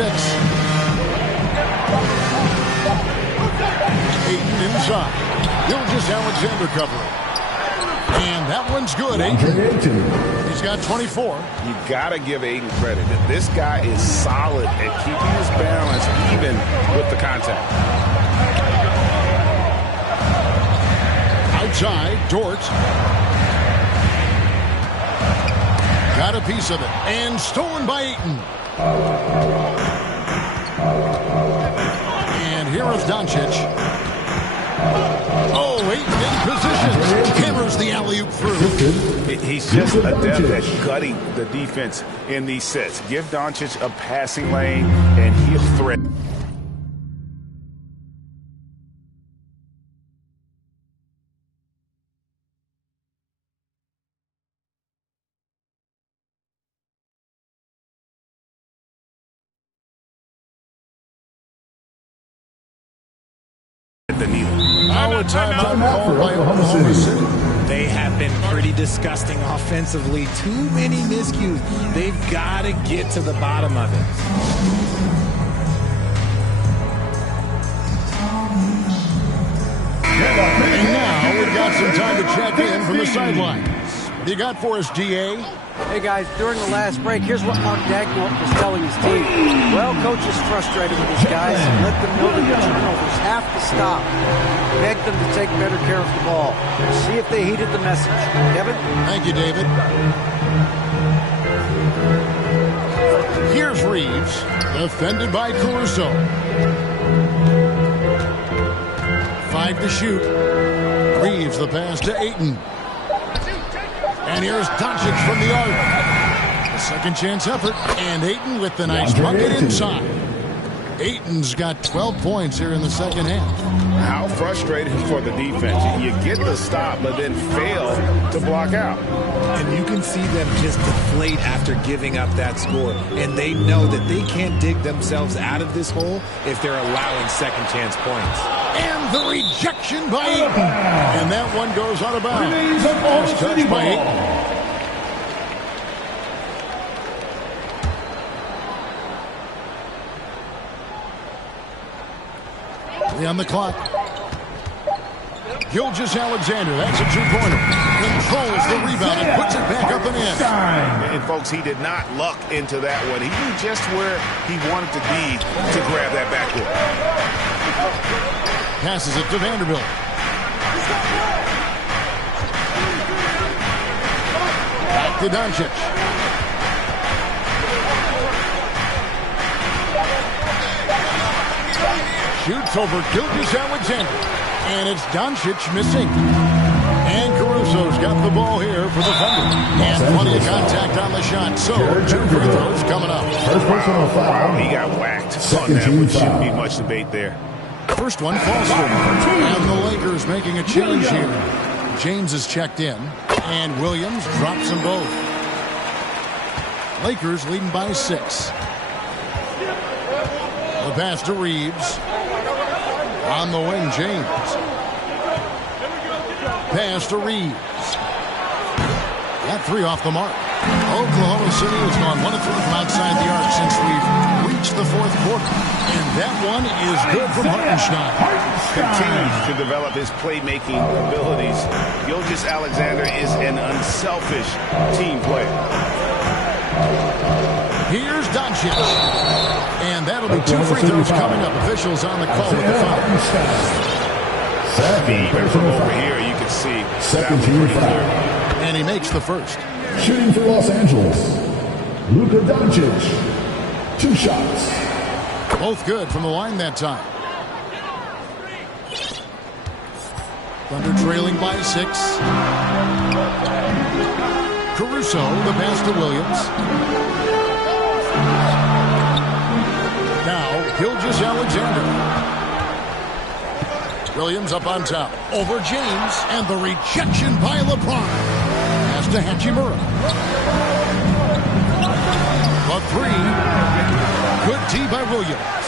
Ayton inside. Gilgeous-Alexander covering. And that one's good. Ayton. He's got 24. You got to give Ayton credit. This guy is solid at keeping his balance even with the contact. Outside, Dort. Got a piece of it. And stolen by Ayton. And here is Doncic. Oh, Ayton in position. Hammers the alley-oop through. He's just adept at gutting the defense in these sets. Give Doncic a passing lane, and he'll threat. The needle. Our timeout called by Oklahoma City. They have been pretty disgusting offensively. Too many miscues. They've got to get to the bottom of it. And now we've got some time to check in from the sidelines. What do you got for us, DA? Hey, guys, during the last break, here's what Mark Daigneault was telling his team. Well, coach is frustrated with his guys. Let them know that the turnovers have to stop. Beg them to take better care of the ball. See if they heeded the message. Kevin? Thank you, David. Here's Reeves, defended by Caruso. 5 to shoot. Reeves the pass to Ayton. And here's Doncic from the arc. A second chance effort. And Ayton with the nice bucket inside. Ayton's got 12 points here in the second half. How frustrating for the defense. You get the stop, but then fail to block out. And you can see them just deflate after giving up that score. And they know that they can't dig themselves out of this hole if they're allowing second chance points. And the rejection by Ayton. And that one goes out of bounds. First touch by Ayton. On the clock. Gilgeous-Alexander, that's a two-pointer. Controls the rebound and puts it back up and in. And folks, he did not luck into that one. He knew just where he wanted to be to grab that backboard. Passes it to Vanderbilt. Back to Doncic. Shoots over Gilgeous-Alexander. And it's Doncic missing. And Caruso's got the ball here for the Thunder. And plenty of contact on the shot. So, two free throws coming up. First personal foul. He got whacked on that one. Shouldn't be much debate there. First one falls for him. And the Lakers making a change here. James is checked in. And Williams drops them both. Lakers leading by 6. The pass to Reeves. On the wing, James. Pass to Reeves. That three off the mark. Oklahoma City has gone 1 of 3 from outside the arc since we've reached the fourth quarter. And that one is good from Hartenstein. Continues to develop his playmaking abilities. Gilgeous-Alexander is an unselfish team player. Here's Doncic. And that'll be 2 free throws coming up. Officials on the call with the foul. From over here, you can see second team foul. And he makes the first. Shooting for Los Angeles, Luka Doncic. 2 shots. Both good from the line that time. Thunder trailing by 6. Caruso, the pass to Williams. Now, Gilgeous-Alexander. Williams up on top. Over James. And the rejection by LeBron. Pass to Hachimura. A 3. Good D by Williams.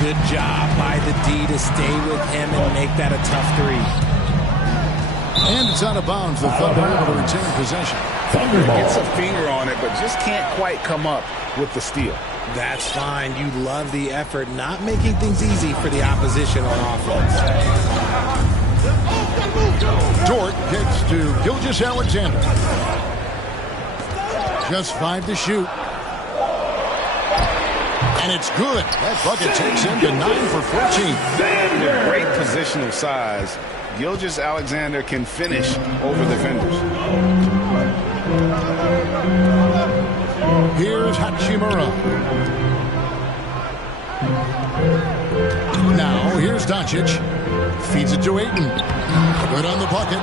Good job by the D to stay with him and make that a tough 3. And it's out of bounds. The Thunder able to retain possession. Gets a finger on it, but just can't quite come up with the steal. That's fine. You love the effort, not making things easy for the opposition on offense. Dort kicks to Gilgeous-Alexander. Just 5 to shoot. And it's good. That bucket takes him to 9 for 14. With great positional size, Gilgeous-Alexander can finish over defenders. Here's Hachimura. Now, here's Doncic. Feeds it to Ayton. Good on the bucket.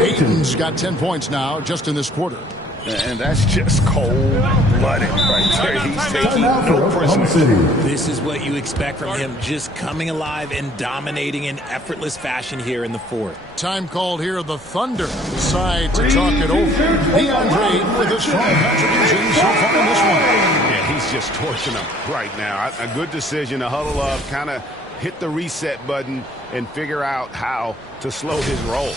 Ayton's got 10 points now just in this quarter. And that's just cold-blooded right there. He's taking no prisoners. This is what you expect from him, just coming alive and dominating in effortless fashion here in the fourth. Time called here. The Thunder decide to talk it over. DeAndre with a strong contribution so far in this one. Yeah, he's just torching them right now. A good decision to huddle up, kind of hit the reset button, and figure out how to slow his roll.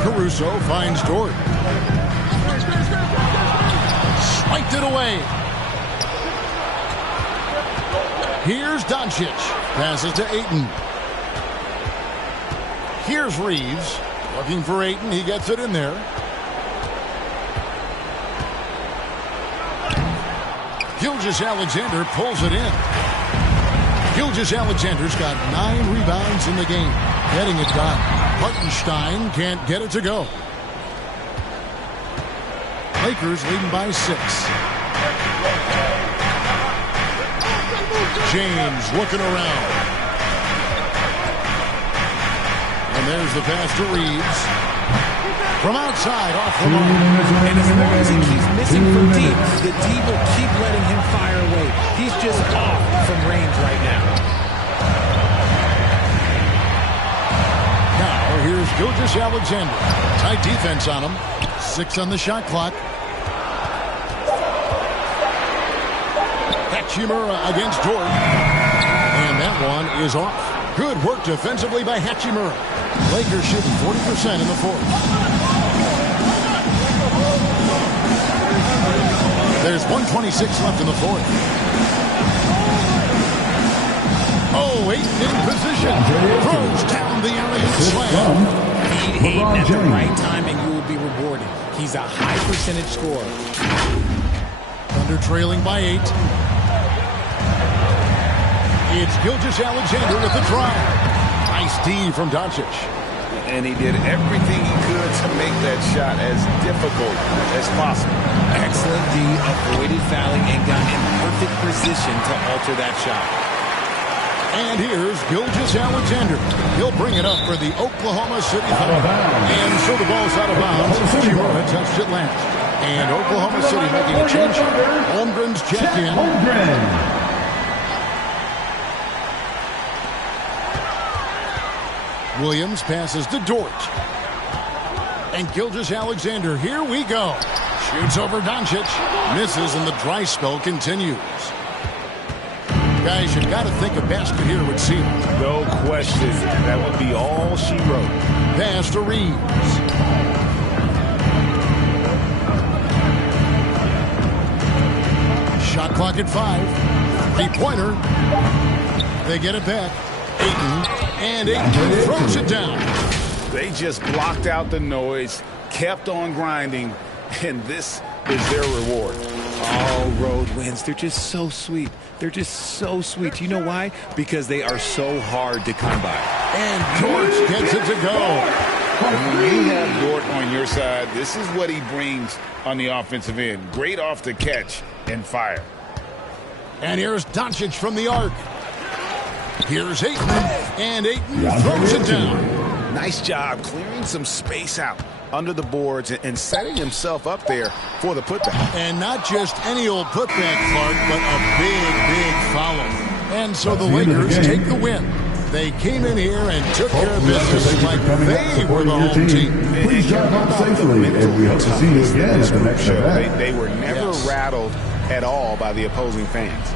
Caruso finds Dort. Swiped it away. Here's Doncic. Passes to Ayton. Here's Reeves. Looking for Ayton. He gets it in there. Gilgeous-Alexander pulls it in. Gilgeous-Alexander's got 9 rebounds in the game. Getting it done. Hartenstein can't get it to go. Lakers leading by 6. James looking around. And there's the pass to Reeves. From outside, off the mark. And as long as he keeps missing from deep, the D will keep letting him fire away. He's just off from range right now. Now, here's Gilgeous-Alexander. Tight defense on him. 6 on the shot clock. Hachimura against Dort. And that one is off. Good work defensively by Hachimura. Lakers shooting 40% in the fourth. There's 1:26 left in the fourth. Oh, Ayton in position. Throws down the alley-oop slam. Feed Ayton at the right time and you will be rewarded. He's a high percentage scorer. Thunder trailing by 8. It's Gilgeous-Alexander with the drive. Nice D from Doncic. And he did everything he could to make that shot as difficult as possible. Excellent D, avoided fouling and got in perfect position to alter that shot. And here's Gilgeous-Alexander. He'll bring it up for the Oklahoma City Thunder. And so the ball's out of bounds. Hachimura touched it last. And Oklahoma City making a change. Holmgren's check in. Williams passes to Dort. And Gilgeous-Alexander, here we go. Shoots over Doncic. Misses, and the dry spell continues. Guys, you've got to think a basket here would seal it. No question. That would be all she wrote. Pass to Reeves. Shot clock at 5. Three-pointer. They get it back. Ayton. And Ayton throws it down. They just blocked out the noise, kept on grinding, and this is their reward. Oh, road wins. They're just so sweet. They're just so sweet. You know why? Because they are so hard to come by. And Dort gets it to go. And when you have Dort on your side, this is what he brings on the offensive end. Great off the catch and fire. And here's Doncic from the arc. Here's Ayton, and Ayton throws it down. Nice job clearing some space out under the boards and setting himself up there for the putback. And not just any old putback, Clark, but a big follow. And so the Lakers take the win. They came in here and took care of business like they were the home team. Please drive home safely, and we hope to see you again at the next event. They were never rattled at all by the opposing fans.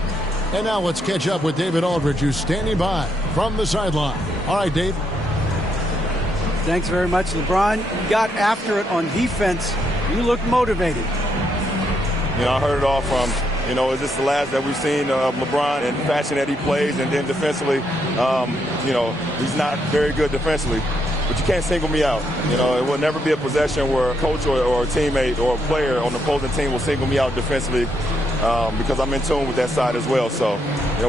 And now let's catch up with David Aldridge, who's standing by from the sideline. All right, Dave. Thanks very much, LeBron. You got after it on defense. You look motivated. You know, I heard it all from, is this the last that we've seen of LeBron and the fashion that he plays? And then defensively, he's not very good defensively. But you can't single me out. It will never be a possession where a coach or a teammate or a player on the opposing team will single me out defensively because I'm in tune with that side as well. So,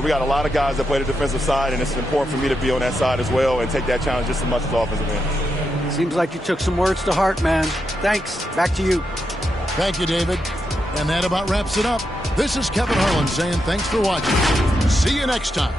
we got a lot of guys that play the defensive side, and it's important for me to be on that side as well and take that challenge just as much as the offensive end. Seems like you took some words to heart, man. Thanks. Back to you. Thank you, David. And that about wraps it up. This is Kevin Harlan saying thanks for watching. See you next time.